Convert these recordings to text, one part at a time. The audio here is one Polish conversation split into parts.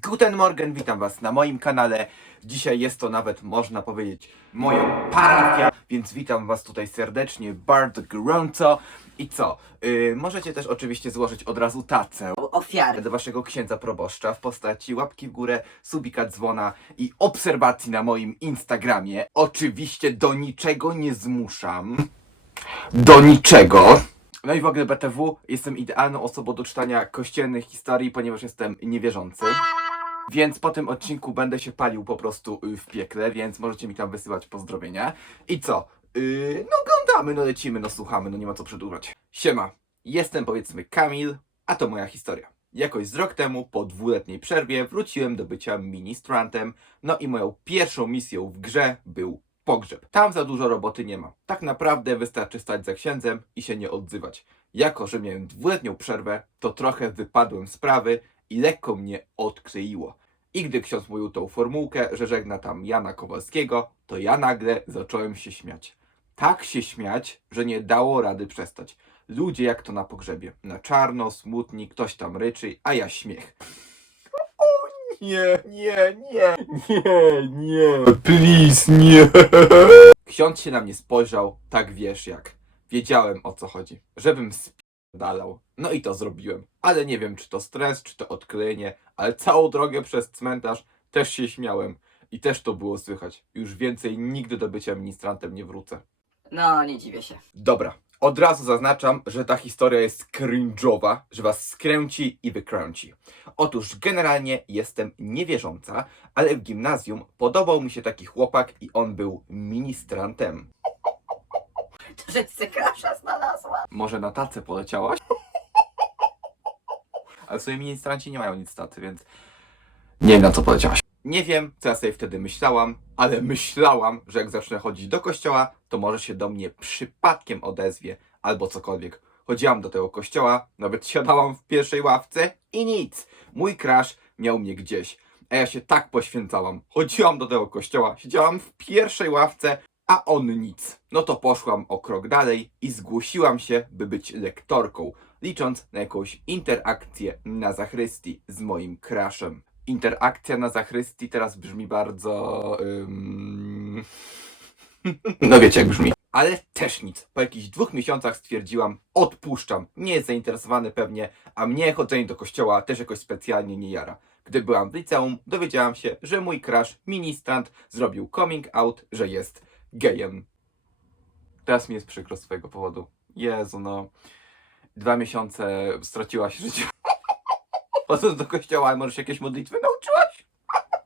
Guten Morgen, witam Was na moim kanale. Dzisiaj jest to nawet, można powiedzieć, moja parafia, więc witam Was tutaj serdecznie, bardzo gorąco. I co? Yy, możecie też oczywiście złożyć od razu tacę ofiary. do Waszego księdza proboszcza w postaci łapki w górę, subika dzwona i obserwacji na moim Instagramie. Oczywiście do niczego nie zmuszam. Do niczego. No i w ogóle BTW jestem idealną osobą do czytania kościelnych historii, ponieważ jestem niewierzący. Więc po tym odcinku będę się palił po prostu y, w piekle, więc możecie mi tam wysyłać pozdrowienia. I co? Yy, no oglądamy, no lecimy, no słuchamy, no nie ma co przedłużać. Siema, jestem powiedzmy Kamil, a to moja historia. Jakoś z rok temu, po dwuletniej przerwie, wróciłem do bycia ministrantem, no i moją pierwszą misją w grze był pogrzeb. Tam za dużo roboty nie ma. Tak naprawdę wystarczy stać za księdzem i się nie odzywać. Jako, że miałem dwuletnią przerwę, to trochę wypadłem z sprawy i lekko mnie odkleiło. I gdy ksiądz mówił tą formułkę, że żegna tam Jana Kowalskiego, to ja nagle zacząłem się śmiać. Tak się śmiać, że nie dało rady przestać. Ludzie jak to na pogrzebie. Na czarno, smutni, ktoś tam ryczy, a ja śmiech. O nie, nie, nie, nie, nie, please, nie. Ksiądz się na mnie spojrzał, tak wiesz jak. Wiedziałem o co chodzi. Żebym spierdalał. No i to zrobiłem. Ale nie wiem, czy to stres, czy to odklejenie, ale całą drogę przez cmentarz też się śmiałem. I też to było słychać. Już więcej nigdy do bycia ministrantem nie wrócę. No, nie dziwię się. Dobra, od razu zaznaczam, że ta historia jest cringe'owa, że was skręci i wykręci. Otóż generalnie jestem niewierząca, ale w gimnazjum podobał mi się taki chłopak i on był ministrantem. To, że ty krasza znalazła. Może na tacę poleciałaś? Ale sobie ministranci nie mają nic tacy, więc nie wiem na co poleciałaś. Nie wiem, co ja sobie wtedy myślałam, ale myślałam, że jak zacznę chodzić do kościoła, to może się do mnie przypadkiem odezwie albo cokolwiek. Chodziłam do tego kościoła, nawet siadałam w pierwszej ławce i nic. Mój crush miał mnie gdzieś, a ja się tak poświęcałam. Chodziłam do tego kościoła, siedziałam w pierwszej ławce, a on nic. No to poszłam o krok dalej i zgłosiłam się, by być lektorką, licząc na jakąś interakcję na zachrystii z moim crushem. Interakcja na zachrystii teraz brzmi bardzo... ym, No wiecie jak brzmi. Ale też nic. Po jakichś dwóch miesiącach stwierdziłam, odpuszczam. Nie jest zainteresowany pewnie, a mnie chodzenie do kościoła też jakoś specjalnie nie jara. Gdy byłam w liceum, dowiedziałam się, że mój crush, ministrant, zrobił coming out, że jest gejem. Teraz mi jest przykro z twojego powodu. Jezu, no. Dwa miesiące straciłaś życie. Potem do kościoła, może się jakieś modlitwy nauczyłaś?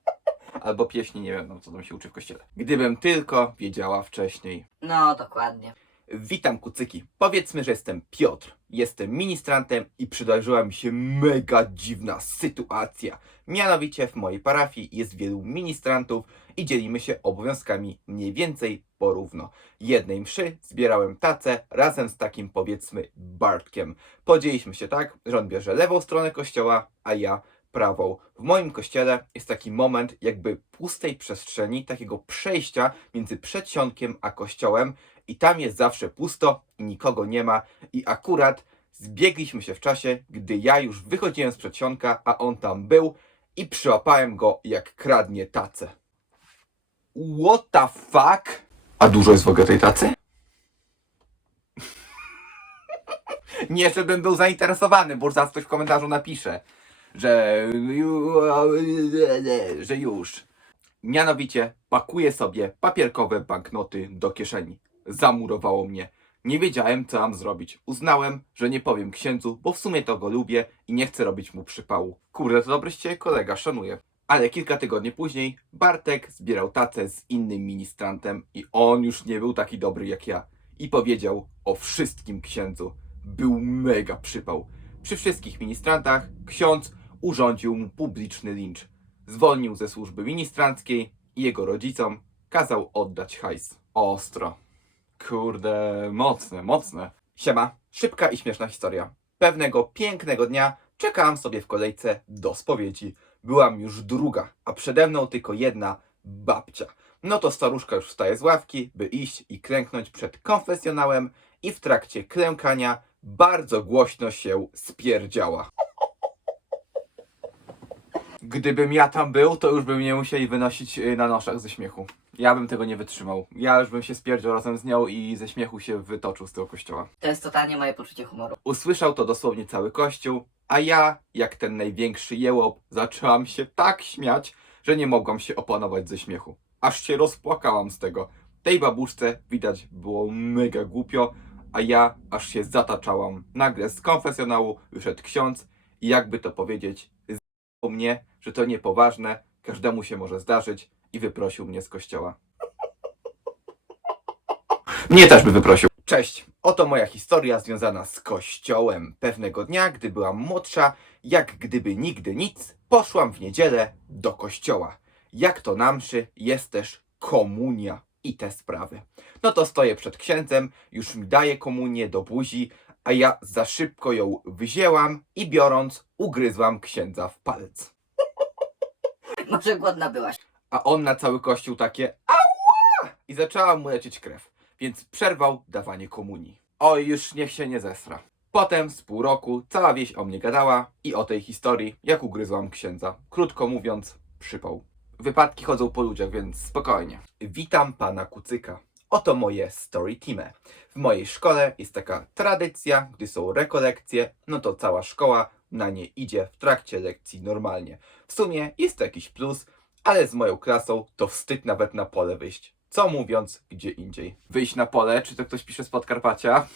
Albo pieśni, nie wiem, no, co tam się uczy w kościele. Gdybym tylko wiedziała wcześniej. No, dokładnie. Witam kucyki. Powiedzmy, że jestem Piotr. Jestem ministrantem i przydarzyła mi się mega dziwna sytuacja. Mianowicie w mojej parafii jest wielu ministrantów i dzielimy się obowiązkami mniej więcej porówno. Jednej mszy zbierałem tacę razem z takim powiedzmy Bartkiem. Podzieliliśmy się tak, że on bierze lewą stronę kościoła, a ja prawą. W moim kościele jest taki moment jakby pustej przestrzeni, takiego przejścia między przedsionkiem a kościołem i tam jest zawsze pusto i nikogo nie ma i akurat zbiegliśmy się w czasie, gdy ja już wychodziłem z przedsionka, a on tam był i przyłapałem go jak kradnie tacę. What the fuck? A dużo jest w ogóle tej tacy? Nie, żebym był zainteresowany, bo zaraz ktoś w komentarzu napisze, że, że już. Mianowicie pakuję sobie papierkowe banknoty do kieszeni. Zamurowało mnie. Nie wiedziałem, co mam zrobić. Uznałem, że nie powiem księdzu, bo w sumie to go lubię i nie chcę robić mu przypału. Kurde, to dobry ciebie kolega, szanuję. Ale kilka tygodni później Bartek zbierał tacę z innym ministrantem i on już nie był taki dobry jak ja. I powiedział o wszystkim księdzu. Był mega przypał. Przy wszystkich ministrantach ksiądz urządził mu publiczny lincz. Zwolnił ze służby ministranckiej i jego rodzicom kazał oddać hajs. Ostro. Kurde, mocne, mocne. Siema, szybka i śmieszna historia. Pewnego pięknego dnia czekałam sobie w kolejce do spowiedzi. Byłam już druga, a przede mną tylko jedna babcia. No to staruszka już wstaje z ławki, by iść i klęknąć przed konfesjonałem i w trakcie klękania bardzo głośno się spierdziała. Gdybym ja tam był, to już by mnie musieli wynosić y, na noszach ze śmiechu. Ja bym tego nie wytrzymał. Ja już bym się spierdział razem z nią i ze śmiechu się wytoczył z tego kościoła. To jest totalnie moje poczucie humoru. Usłyszał to dosłownie cały kościół, a ja, jak ten największy jełop, zaczęłam się tak śmiać, że nie mogłam się opanować ze śmiechu. Aż się rozpłakałam z tego. Tej babuszce widać było mega głupio, a ja aż się zataczałam. Nagle z konfesjonału wyszedł ksiądz i jakby to powiedzieć, z***ł mnie, że to niepoważne, każdemu się może zdarzyć i wyprosił mnie z kościoła. Mnie też by wyprosił. Cześć, oto moja historia związana z kościołem. Pewnego dnia, gdy byłam młodsza, jak gdyby nigdy nic, poszłam w niedzielę do kościoła. Jak to na mszy jest też komunia i te sprawy. No to stoję przed księdzem, już mi daje komunię do buzi, a ja za szybko ją wzięłam i biorąc, ugryzłam księdza w palec. Może głodna byłaś. A on na cały kościół takie ała! I zaczęła mu lecieć krew, więc przerwał dawanie komunii. Oj, już niech się nie zesra. Potem z pół roku cała wieś o mnie gadała i o tej historii, jak ugryzłam księdza. Krótko mówiąc, przypał. Wypadki chodzą po ludziach, więc spokojnie. Witam pana Kucyka. Oto moje story team. W mojej szkole jest taka tradycja, gdy są rekolekcje, no to cała szkoła na nie idzie w trakcie lekcji normalnie. W sumie jest to jakiś plus, ale z moją klasą to wstyd nawet na pole wyjść. Co mówiąc, gdzie indziej. Wyjść na pole, czy to ktoś pisze z Podkarpacia?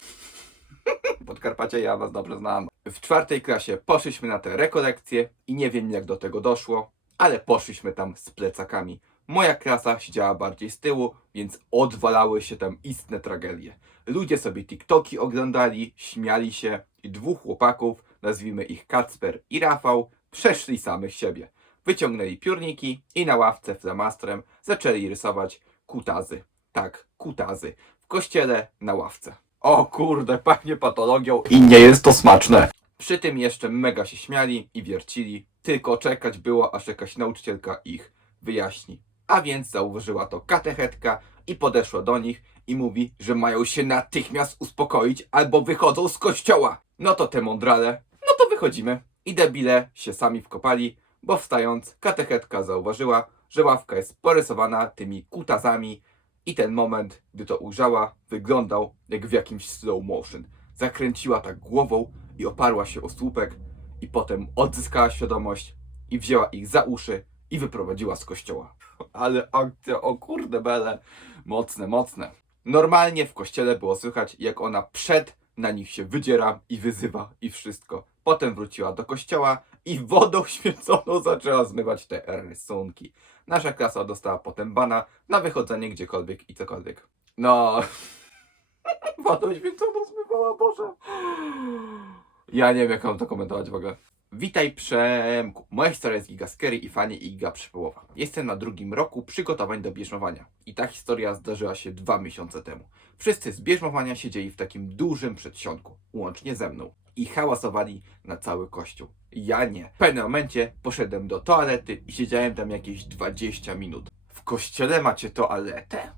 Podkarpacie, ja was dobrze znam. W czwartej klasie poszliśmy na te rekolekcje i nie wiem jak do tego doszło, ale poszliśmy tam z plecakami. Moja klasa siedziała bardziej z tyłu, więc odwalały się tam istne tragedie. Ludzie sobie TikToki oglądali, śmiali się i dwóch chłopaków, nazwijmy ich Kacper i Rafał, przeszli samych siebie. Wyciągnęli piórniki i na ławce flamastrem zaczęli rysować kutazy. Tak, kutazy. W kościele na ławce. O kurde, pachnie patologią i nie jest to smaczne. Przy tym jeszcze mega się śmiali i wiercili, tylko czekać było, aż jakaś nauczycielka ich wyjaśni. A więc zauważyła to katechetka i podeszła do nich i mówi, że mają się natychmiast uspokoić albo wychodzą z kościoła. No to te mądrale, no to wychodzimy. I debile się sami wkopali, bo wstając katechetka zauważyła, że ławka jest porysowana tymi kutazami i ten moment, gdy to ujrzała, wyglądał jak w jakimś slow motion. Zakręciła tak głową i oparła się o słupek i potem odzyskała świadomość i wzięła ich za uszy i wyprowadziła z kościoła. Ale akcja, o kurde bele, mocne, mocne. Normalnie w kościele było słychać, jak ona przed na nich się wydziera i wyzywa i wszystko. Potem wróciła do kościoła i wodą święconą zaczęła zmywać te rysunki. Nasza klasa dostała potem bana na wychodzenie gdziekolwiek i cokolwiek. No, wodą święconą zmywała, Boże. Ja nie wiem, jak mam to komentować w ogóle. Witaj Przemku. Moja historia jest giga scary i fajnie i giga przypołowa. Jestem na drugim roku przygotowań do bierzmowania. I ta historia zdarzyła się dwa miesiące temu. Wszyscy z bierzmowania siedzieli w takim dużym przedsionku, łącznie ze mną. I hałasowali na cały kościół. Ja nie. W pewnym momencie poszedłem do toalety i siedziałem tam jakieś 20 minut. W kościele macie toaletę?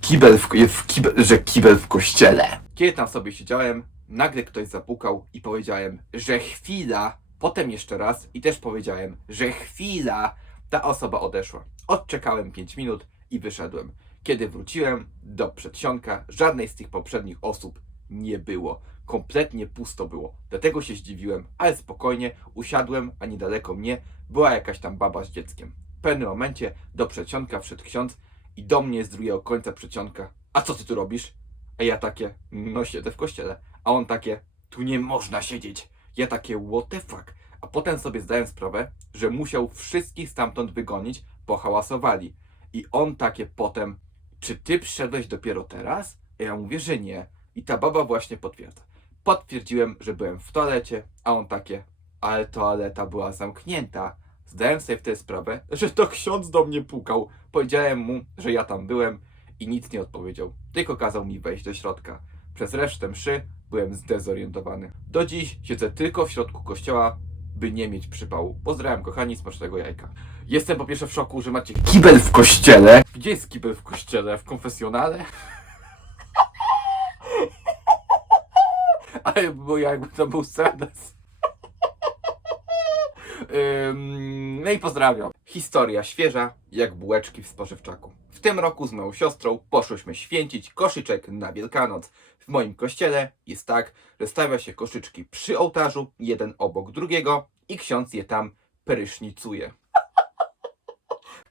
Kibel w, w kibel, że kibel w kościele. Kiedy tam sobie siedziałem, nagle ktoś zapukał i powiedziałem, że chwila. Potem jeszcze raz i też powiedziałem, że chwila. Ta osoba odeszła. Odczekałem 5 minut i wyszedłem. Kiedy wróciłem do przedsionka, żadnej z tych poprzednich osób nie było. Kompletnie pusto było. Dlatego się zdziwiłem, ale spokojnie usiadłem, a niedaleko mnie była jakaś tam baba z dzieckiem. W pewnym momencie do przedsionka wszedł ksiądz i do mnie z drugiego końca przedsionka. A co ty tu robisz? A ja takie, no siedzę w kościele. A on takie, tu nie można siedzieć. Ja takie, what the fuck? A potem sobie zdałem sprawę, że musiał wszystkich stamtąd wygonić, bo hałasowali. I on takie potem, czy ty przyszedłeś dopiero teraz? A ja mówię, że nie. I ta baba właśnie potwierdza. Potwierdziłem, że byłem w toalecie, a on takie, ale toaleta była zamknięta. Zdałem sobie wtedy sprawę, że to ksiądz do mnie pukał. Powiedziałem mu, że ja tam byłem i nic nie odpowiedział. Tylko kazał mi wejść do środka. Przez resztę mszy byłem zdezorientowany. Do dziś siedzę tylko w środku kościoła, by nie mieć przypału. Pozdrawiam kochani, smacznego jajka. Jestem po pierwsze w szoku, że macie kibel w kościele. Gdzie jest kibel w kościele? W konfesjonale? Ale bo jakby to był sedes. Ym, no i pozdrawiam. Historia świeża, jak bułeczki w spożywczaku. W tym roku z moją siostrą poszłyśmy święcić koszyczek na Wielkanoc. W moim kościele jest tak, że stawia się koszyczki przy ołtarzu, jeden obok drugiego i ksiądz je tam prysznicuje.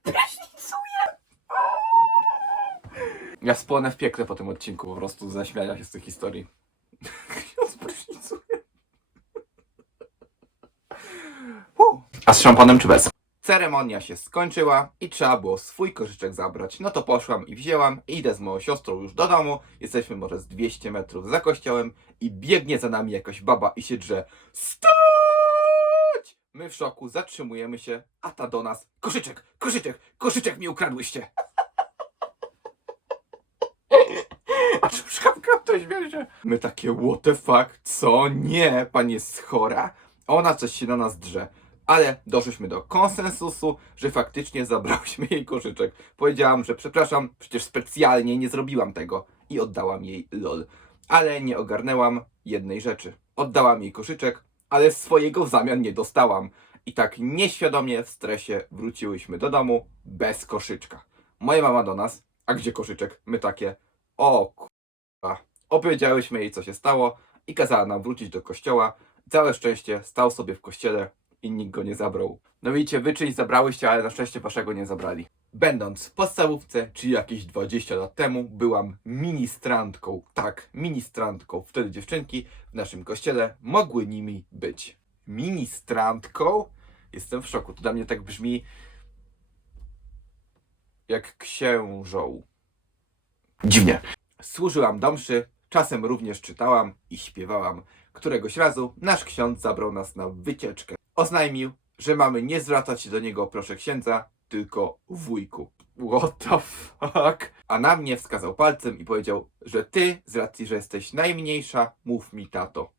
Prysznicuje. Ja spłonę w piekle po tym odcinku, po prostu zaśmiania się z tych historii. Ksiądz prysznicuje. Uh. A z szampanem czy bez? Ceremonia się skończyła i trzeba było swój koszyczek zabrać. No to poszłam i wzięłam. Idę z moją siostrą już do domu. Jesteśmy może z 200 metrów za kościołem i biegnie za nami jakaś baba i się drze. Stać! My w szoku zatrzymujemy się, a ta do nas. Koszyczek, koszyczek, koszyczek mi ukradłyście. A czy szkapka to śmieszy? My takie, what the fuck, co? Nie, pani jest chora. Ona coś się na nas drze. Ale doszliśmy do konsensusu, że faktycznie zabrałyśmy jej koszyczek. Powiedziałam, że przepraszam, przecież specjalnie nie zrobiłam tego. I oddałam jej lol. Ale nie ogarnęłam jednej rzeczy. Oddałam jej koszyczek, ale swojego w zamian nie dostałam. I tak nieświadomie w stresie wróciłyśmy do domu bez koszyczka. Moja mama do nas, a gdzie koszyczek? My takie, o kurwa. Opowiedziałyśmy jej, co się stało i kazała nam wrócić do kościoła. Całe szczęście stał sobie w kościele i nikt go nie zabrał. No widzicie, wy czyjś zabrałyście, ale na szczęście waszego nie zabrali. Będąc w podstawówce, czyli jakieś 20 lat temu, byłam ministrantką. Tak, ministrantką. Wtedy dziewczynki w naszym kościele mogły nimi być. Ministrantką? Jestem w szoku. To dla mnie tak brzmi jak księżą. Dziwnie. Służyłam do mszy, czasem również czytałam i śpiewałam. Któregoś razu nasz ksiądz zabrał nas na wycieczkę. Oznajmił, że mamy nie zwracać się do niego proszę księdza, tylko wujku. What the fuck? A na mnie wskazał palcem i powiedział, że ty, z racji, że jesteś najmniejsza, mów mi tato.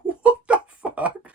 What the fuck?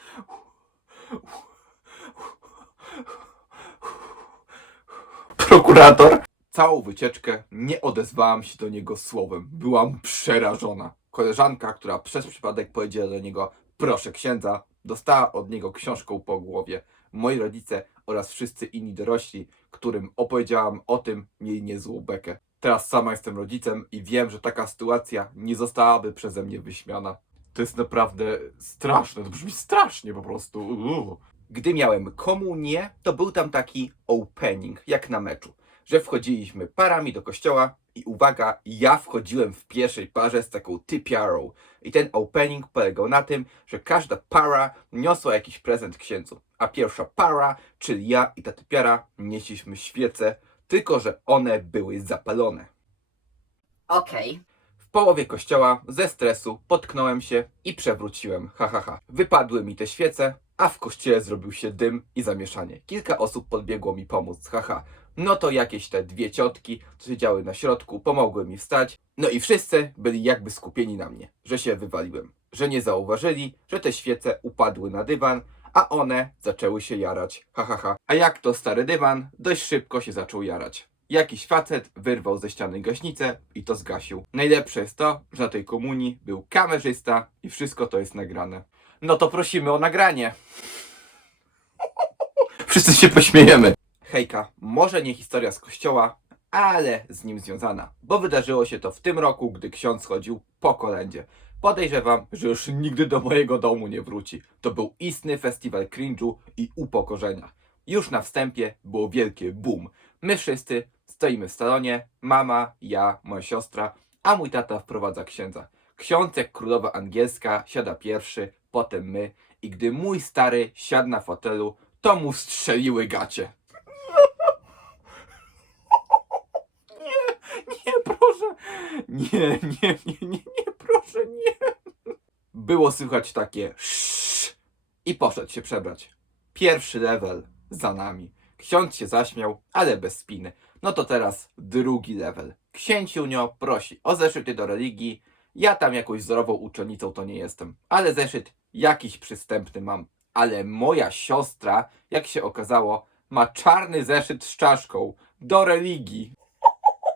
Prokurator? Całą wycieczkę nie odezwałam się do niego słowem. Byłam przerażona. Koleżanka, która przez przypadek powiedziała do niego proszę księdza, dostała od niego książką po głowie. Moi rodzice oraz wszyscy inni dorośli, którym opowiedziałam o tym, mieli niezłą bekę. Teraz sama jestem rodzicem i wiem, że taka sytuacja nie zostałaby przeze mnie wyśmiana. To jest naprawdę straszne, to brzmi strasznie po prostu. Uuu. Gdy miałem komunię, to był tam taki opening, jak na meczu że wchodziliśmy parami do kościoła i uwaga, ja wchodziłem w pierwszej parze z taką typiarą. I ten opening polegał na tym, że każda para niosła jakiś prezent księdzu. A pierwsza para, czyli ja i ta typiara, nieśliśmy świece, tylko że one były zapalone. Okej. Połowie kościoła ze stresu potknąłem się i przewróciłem. Ha, ha, ha. Wypadły mi te świece, a w kościele zrobił się dym i zamieszanie. Kilka osób podbiegło mi pomóc. Haha. No to jakieś te dwie ciotki, co siedziały na środku, pomogły mi wstać. No i wszyscy byli jakby skupieni na mnie, że się wywaliłem. Że nie zauważyli, że te świece upadły na dywan, a one zaczęły się jarać. Ha, ha, ha. A jak to stary dywan, dość szybko się zaczął jarać. Jakiś facet wyrwał ze ściany gaśnicę i to zgasił. Najlepsze jest to, że na tej komunii był kamerzysta i wszystko to jest nagrane. No to prosimy o nagranie. Wszyscy się pośmiejemy. Hejka, może nie historia z kościoła, ale z nim związana, bo wydarzyło się to w tym roku, gdy ksiądz chodził po kolędzie. Podejrzewam, że już nigdy do mojego domu nie wróci. To był istny festiwal cringe'u i upokorzenia. Już na wstępie było wielkie boom. My wszyscy stoimy w salonie, mama, ja, moja siostra, a mój tata wprowadza księdza. Ksiądz jak królowa angielska siada pierwszy, potem my i gdy mój stary siadł na fotelu, to mu strzeliły gacie. Nie, nie, proszę. Nie, nie, nie, nie, nie, proszę, nie. Było słychać takie sz i poszedł się przebrać. Pierwszy level za nami. Ksiądz się zaśmiał, ale bez spiny. No to teraz drugi level. Księciunio prosi o zeszyty do religii. Ja tam jakąś wzorową uczennicą to nie jestem, ale zeszyt jakiś przystępny mam. Ale moja siostra, jak się okazało, ma czarny zeszyt z czaszką do religii.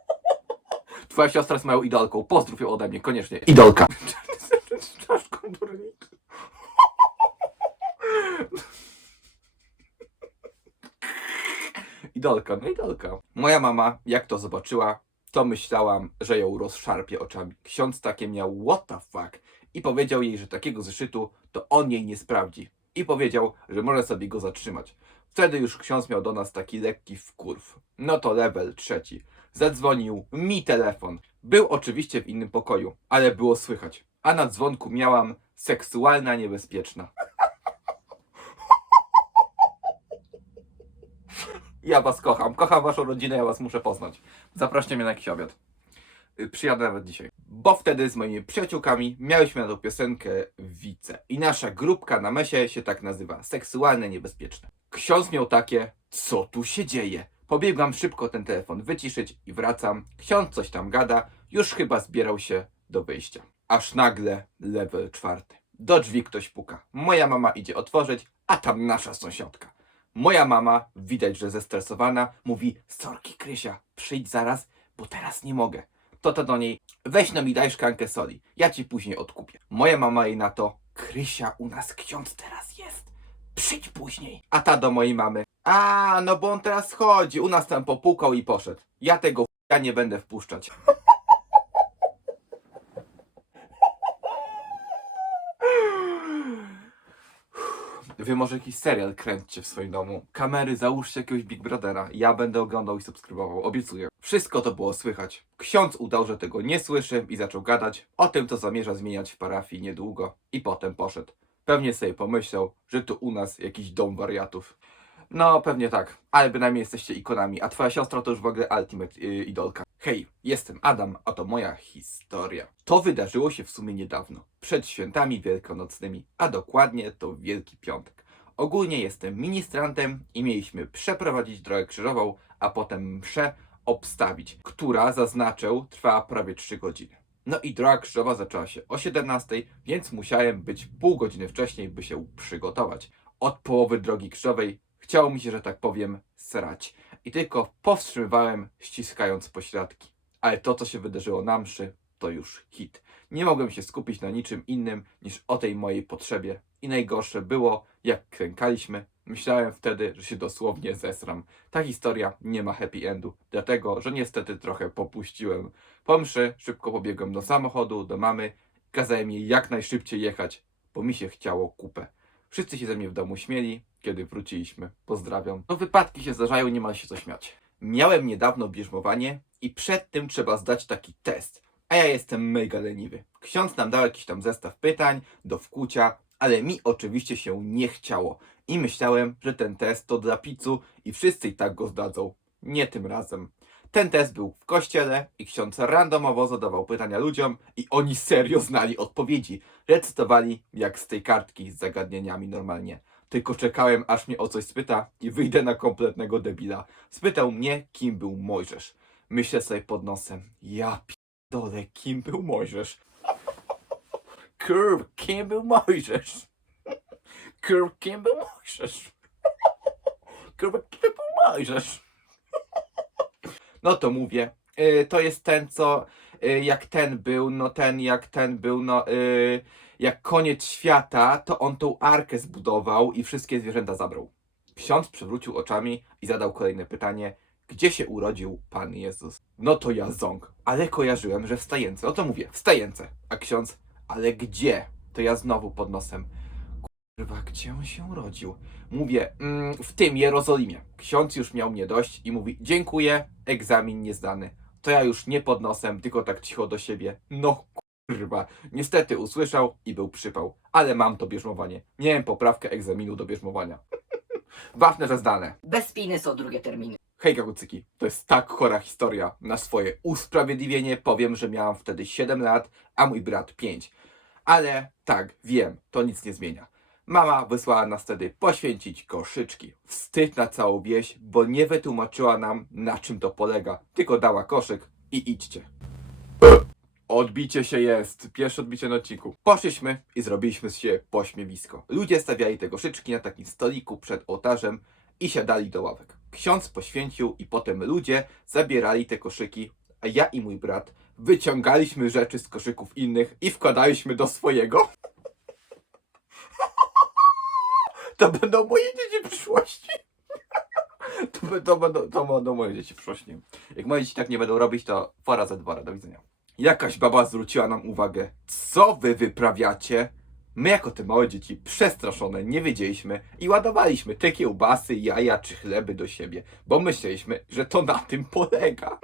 Twoja siostra jest moją idolką. Pozdrów ją ode mnie, koniecznie. Idolka. Czarny zeszyt z czaszką do religii. Idolka, no idolka. Moja mama, jak to zobaczyła, to myślałam, że ją rozszarpie oczami. Ksiądz takie miał, what the fuck? I powiedział jej, że takiego zeszytu to on jej nie sprawdzi. I powiedział, że może sobie go zatrzymać. Wtedy już ksiądz miał do nas taki lekki wkurw. No to level trzeci. Zadzwonił mi telefon. Był oczywiście w innym pokoju, ale było słychać. A na dzwonku miałam seksualna niebezpieczna. Ja was kocham, kocham waszą rodzinę, ja was muszę poznać. Zapraszcie mnie na jakiś obiad. Y, Przyjadę nawet dzisiaj. Bo wtedy z moimi przyjaciółkami miałyśmy na tą piosenkę Wice. I nasza grupka na mesie się tak nazywa. Seksualne niebezpieczne. Ksiądz miał takie, co tu się dzieje? Pobiegłam szybko ten telefon wyciszyć i wracam. Ksiądz coś tam gada, już chyba zbierał się do wyjścia. Aż nagle level czwarty. Do drzwi ktoś puka. Moja mama idzie otworzyć, a tam nasza sąsiadka. Moja mama, widać, że zestresowana, mówi: Sorki, Krysia, przyjdź zaraz, bo teraz nie mogę. To to do niej: Weź no mi daj szklankę soli, ja ci później odkupię. Moja mama jej na to: Krysia, u nas ksiądz teraz jest. Przyjdź później. A ta do mojej mamy: A, no bo on teraz chodzi, u nas tam popukał i poszedł. Ja tego ja nie będę wpuszczać. Wy może jakiś serial kręćcie w swoim domu. Kamery, załóżcie jakiegoś Big Brothera. Ja będę oglądał i subskrybował, obiecuję. Wszystko to było słychać. Ksiądz udał, że tego nie słyszy i zaczął gadać o tym, co zamierza zmieniać w parafii niedługo. I potem poszedł. Pewnie sobie pomyślał, że tu u nas jakiś dom wariatów. No, pewnie tak, ale bynajmniej jesteście ikonami, a twoja siostra to już w ogóle ultimate yy, idolka. Hej, jestem Adam, a to moja historia. To wydarzyło się w sumie niedawno, przed świętami wielkanocnymi, a dokładnie to Wielki Piątek. Ogólnie jestem ministrantem i mieliśmy przeprowadzić drogę krzyżową, a potem mszę obstawić, która, zaznaczę, trwała prawie 3 godziny. No i droga krzyżowa zaczęła się o 17, więc musiałem być pół godziny wcześniej, by się przygotować. Od połowy drogi krzyżowej chciało mi się, że tak powiem, srać. I tylko powstrzymywałem, ściskając pośladki. Ale to, co się wydarzyło na mszy, to już hit. Nie mogłem się skupić na niczym innym niż o tej mojej potrzebie. I najgorsze było, jak krękaliśmy. Myślałem wtedy, że się dosłownie zesram. Ta historia nie ma happy endu, dlatego, że niestety trochę popuściłem. Po mszy szybko pobiegłem do samochodu, do mamy, kazałem jej jak najszybciej jechać, bo mi się chciało kupę. Wszyscy się ze mnie w domu śmieli, kiedy wróciliśmy. Pozdrawiam. No wypadki się zdarzają, nie ma się co śmiać. Miałem niedawno bierzmowanie i przed tym trzeba zdać taki test. A ja jestem mega leniwy. Ksiądz nam dał jakiś tam zestaw pytań do wkucia, ale mi oczywiście się nie chciało. I myślałem, że ten test to dla picu i wszyscy i tak go zdadzą. Nie tym razem. Ten test był w kościele i ksiądz randomowo zadawał pytania ludziom i oni serio znali odpowiedzi. Recytowali jak z tej kartki z zagadnieniami normalnie. Tylko czekałem, aż mnie o coś spyta i wyjdę na kompletnego debila. Spytał mnie, kim był Mojżesz. Myślę sobie pod nosem, ja dole, kim był Mojżesz? Kurw, kim był Mojżesz? Kurw, kim był Mojżesz? Kurw, kim był Mojżesz? No to mówię, y, to jest ten, co y, jak ten był, no ten jak ten był, no y, jak koniec świata, to on tą arkę zbudował i wszystkie zwierzęta zabrał. Ksiądz przewrócił oczami i zadał kolejne pytanie, gdzie się urodził Pan Jezus? No to ja ząg, ale kojarzyłem, że w Stajence, no to mówię, w Stajence. A ksiądz, ale gdzie? To ja znowu pod nosem. Kurwa, gdzie on się urodził? Mówię, mm, w tym Jerozolimie. Ksiądz już miał mnie dość i mówi, dziękuję, egzamin niezdany. To ja już nie pod nosem, tylko tak cicho do siebie. No kurwa, niestety usłyszał i był przypał. Ale mam to bierzmowanie. Miałem poprawkę egzaminu do bierzmowania. Ważne, że zdane. Bez spiny są drugie terminy. Hej kakucyki, to jest tak chora historia. Na swoje usprawiedliwienie powiem, że miałam wtedy 7 lat, a mój brat 5. Ale tak, wiem, to nic nie zmienia. Mama wysłała nas wtedy poświęcić koszyczki. Wstyd na całą wieś, bo nie wytłumaczyła nam na czym to polega, tylko dała koszyk i idźcie. Odbicie się jest. Pierwsze odbicie na odcinku. Poszliśmy i zrobiliśmy z siebie pośmiewisko. Ludzie stawiali te koszyczki na takim stoliku przed ołtarzem i siadali do ławek. Ksiądz poświęcił i potem ludzie zabierali te koszyki, a ja i mój brat wyciągaliśmy rzeczy z koszyków innych i wkładaliśmy do swojego. To będą moje dzieci przyszłości. To, będą, to będą moje dzieci w przyszłości. Jak moje dzieci tak nie będą robić, to fora za dwora. Do widzenia. Jakaś baba zwróciła nam uwagę. Co wy wyprawiacie? My jako te małe dzieci przestraszone nie wiedzieliśmy i ładowaliśmy te kiełbasy, jaja czy chleby do siebie, bo myśleliśmy, że to na tym polega.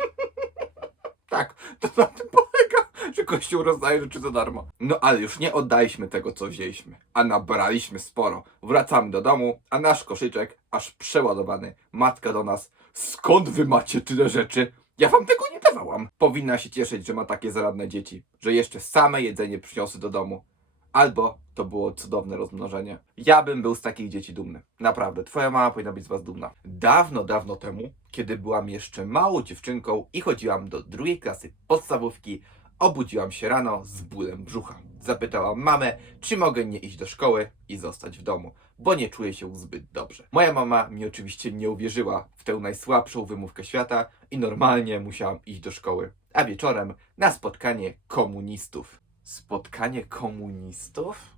tak, to na tym polega, że Kościół rozdaje rzeczy za darmo. No ale już nie oddaliśmy tego, co wzięliśmy, a nabraliśmy sporo. Wracamy do domu, a nasz koszyczek aż przeładowany. Matka do nas, skąd wy macie tyle rzeczy? Ja wam tego nie dawałam. Powinna się cieszyć, że ma takie zaradne dzieci, że jeszcze same jedzenie przyniosły do domu. Albo to było cudowne rozmnożenie. Ja bym był z takich dzieci dumny. Naprawdę, twoja mama powinna być z was dumna. Dawno, dawno temu, kiedy byłam jeszcze małą dziewczynką i chodziłam do drugiej klasy podstawówki, obudziłam się rano z bólem brzucha. Zapytałam mamę, czy mogę nie iść do szkoły i zostać w domu, bo nie czuję się zbyt dobrze. Moja mama mi oczywiście nie uwierzyła w tę najsłabszą wymówkę świata i normalnie musiałam iść do szkoły. A wieczorem na spotkanie komunistów. Spotkanie komunistów?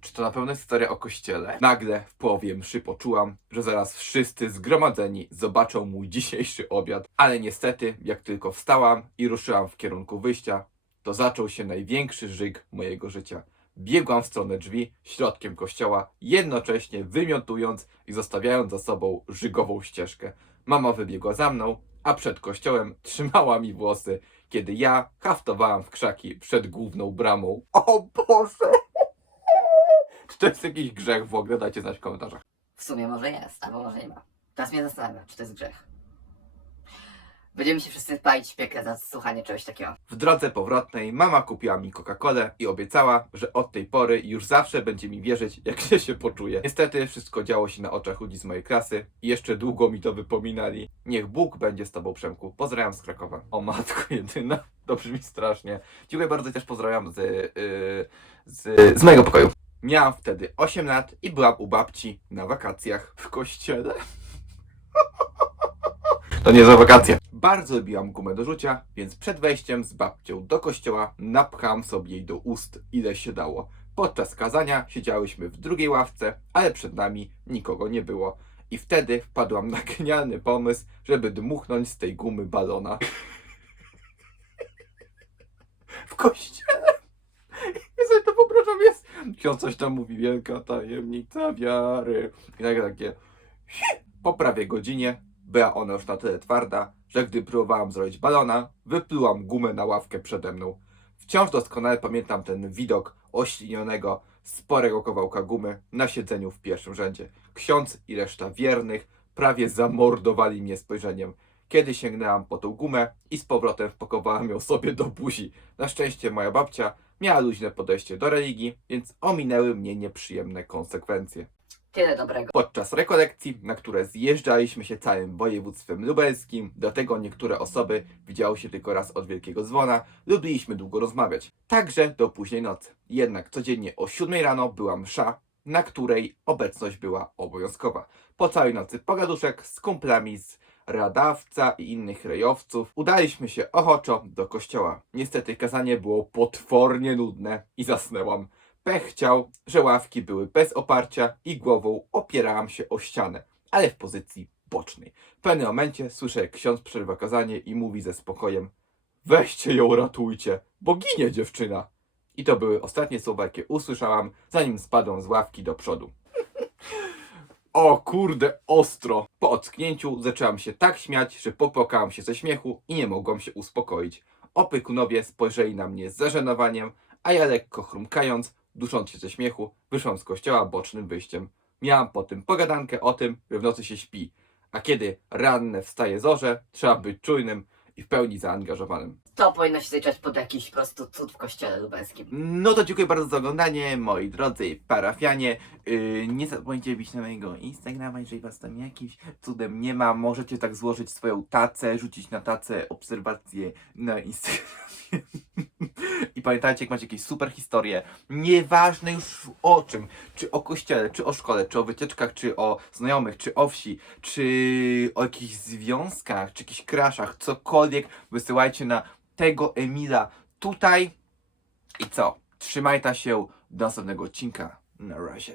Czy to na pewno jest historia o kościele? Nagle w połowie mszy poczułam, że zaraz wszyscy zgromadzeni zobaczą mój dzisiejszy obiad. Ale niestety, jak tylko wstałam i ruszyłam w kierunku wyjścia, to zaczął się największy żyg mojego życia. Biegłam w stronę drzwi, środkiem kościoła, jednocześnie wymiotując i zostawiając za sobą żygową ścieżkę. Mama wybiegła za mną, a przed kościołem trzymała mi włosy, kiedy ja haftowałam w krzaki przed główną bramą. O Boże! Czy to jest jakiś grzech w ogóle? Dajcie znać w komentarzach. W sumie może jest, albo może nie ma. Teraz mnie zastanawia, czy to jest grzech. Będziemy się wszyscy palić w piekle za słuchanie czegoś takiego. W drodze powrotnej mama kupiła mi Coca-Colę i obiecała, że od tej pory już zawsze będzie mi wierzyć, jak źle się poczuję. Niestety wszystko działo się na oczach ludzi z mojej klasy i jeszcze długo mi to wypominali. Niech Bóg będzie z tobą, Przemku. Pozdrawiam z Krakowa. O matko jedyna, to brzmi strasznie. Dziękuję bardzo i też pozdrawiam z, yy, z, z mojego pokoju. Miałam wtedy 8 lat i byłam u babci na wakacjach w kościele. To nie za wakacje. Bardzo lubiłam gumę do rzucia, więc przed wejściem z babcią do kościoła napchałam sobie jej do ust, ile się dało. Podczas kazania siedziałyśmy w drugiej ławce, ale przed nami nikogo nie było. I wtedy wpadłam na genialny pomysł, żeby dmuchnąć z tej gumy balona. W kościele. Ja sobie to wyobrażam, jest. Ksiądz coś tam mówi, wielka tajemnica wiary. I nagle takie... Po prawie godzinie była ona już na tyle twarda, że gdy próbowałam zrobić balona, wyplułam gumę na ławkę przede mną. Wciąż doskonale pamiętam ten widok oślinionego, sporego kawałka gumy na siedzeniu w pierwszym rzędzie. Ksiądz i reszta wiernych prawie zamordowali mnie spojrzeniem. Kiedy sięgnęłam po tą gumę i z powrotem wpakowałam ją sobie do buzi. Na szczęście moja babcia miała luźne podejście do religii, więc ominęły mnie nieprzyjemne konsekwencje. Tyle dobrego. Podczas rekolekcji, na które zjeżdżaliśmy się całym województwem lubelskim, dlatego niektóre osoby widziały się tylko raz od Wielkiego Dzwona, lubiliśmy długo rozmawiać. Także do późnej nocy. Jednak codziennie o 7 rano była msza, na której obecność była obowiązkowa. Po całej nocy pogaduszek z kumplami z radawca i innych rejowców udaliśmy się ochoczo do kościoła. Niestety kazanie było potwornie nudne i zasnęłam. Pech chciał, że ławki były bez oparcia i głową opierałam się o ścianę, ale w pozycji bocznej. W pewnym momencie słyszę, jak ksiądz przerywa kazanie i mówi ze spokojem Weźcie ją, ratujcie, bo ginie dziewczyna. I to były ostatnie słowa, jakie usłyszałam, zanim spadłam z ławki do przodu. O kurde, ostro! Po ocknięciu zaczęłam się tak śmiać, że popłakałam się ze śmiechu i nie mogłam się uspokoić. Opiekunowie spojrzeli na mnie z zażenowaniem, a ja lekko chrumkając, dusząc się ze śmiechu, wyszłam z kościoła bocznym wyjściem. Miałam po tym pogadankę o tym, że w nocy się śpi, a kiedy ranne wstaje zorze, trzeba być czujnym i w pełni zaangażowanym. To powinno się zaliczać pod jakiś po prostu cud w kościele lubelskim. No to dziękuję bardzo za oglądanie, moi drodzy parafianie. Yy, nie zapomnijcie wbić na mojego Instagrama, jeżeli was tam jakimś cudem nie ma. Możecie tak złożyć swoją tacę, rzucić na tacę obserwacje na Instagramie. I pamiętajcie, jak macie jakieś super historie, nieważne już o czym, czy o kościele, czy o szkole, czy o wycieczkach, czy o znajomych, czy o wsi, czy o jakichś związkach, czy jakichś kraszach, cokolwiek, wysyłajcie na tego Emila tutaj. I co? Trzymajcie się do następnego odcinka. Na razie.